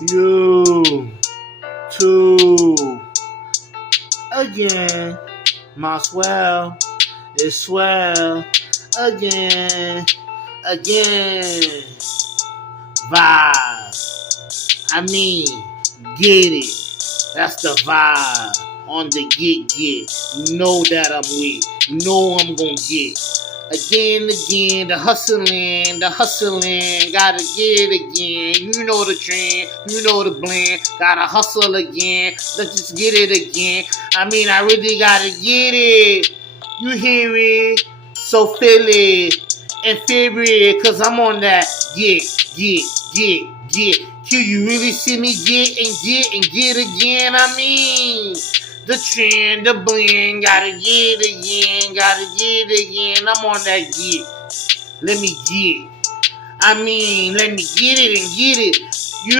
You too again. My swell is swell again. Again. Vibe. I mean, get it. That's the vibe. On the get. You know that I'm with. You know I'm gonna get. Again, the hustling, gotta get it again. You know the trend, you know the blend, gotta hustle again. Let's just get it again. I mean, I really gotta get it. You hear it? So feel it and feel it, cause I'm on that get. Q, you really see me get again? I mean, the trend, the blend, gotta get again. I'm on that get. Let me get. I mean, let me get it and get it.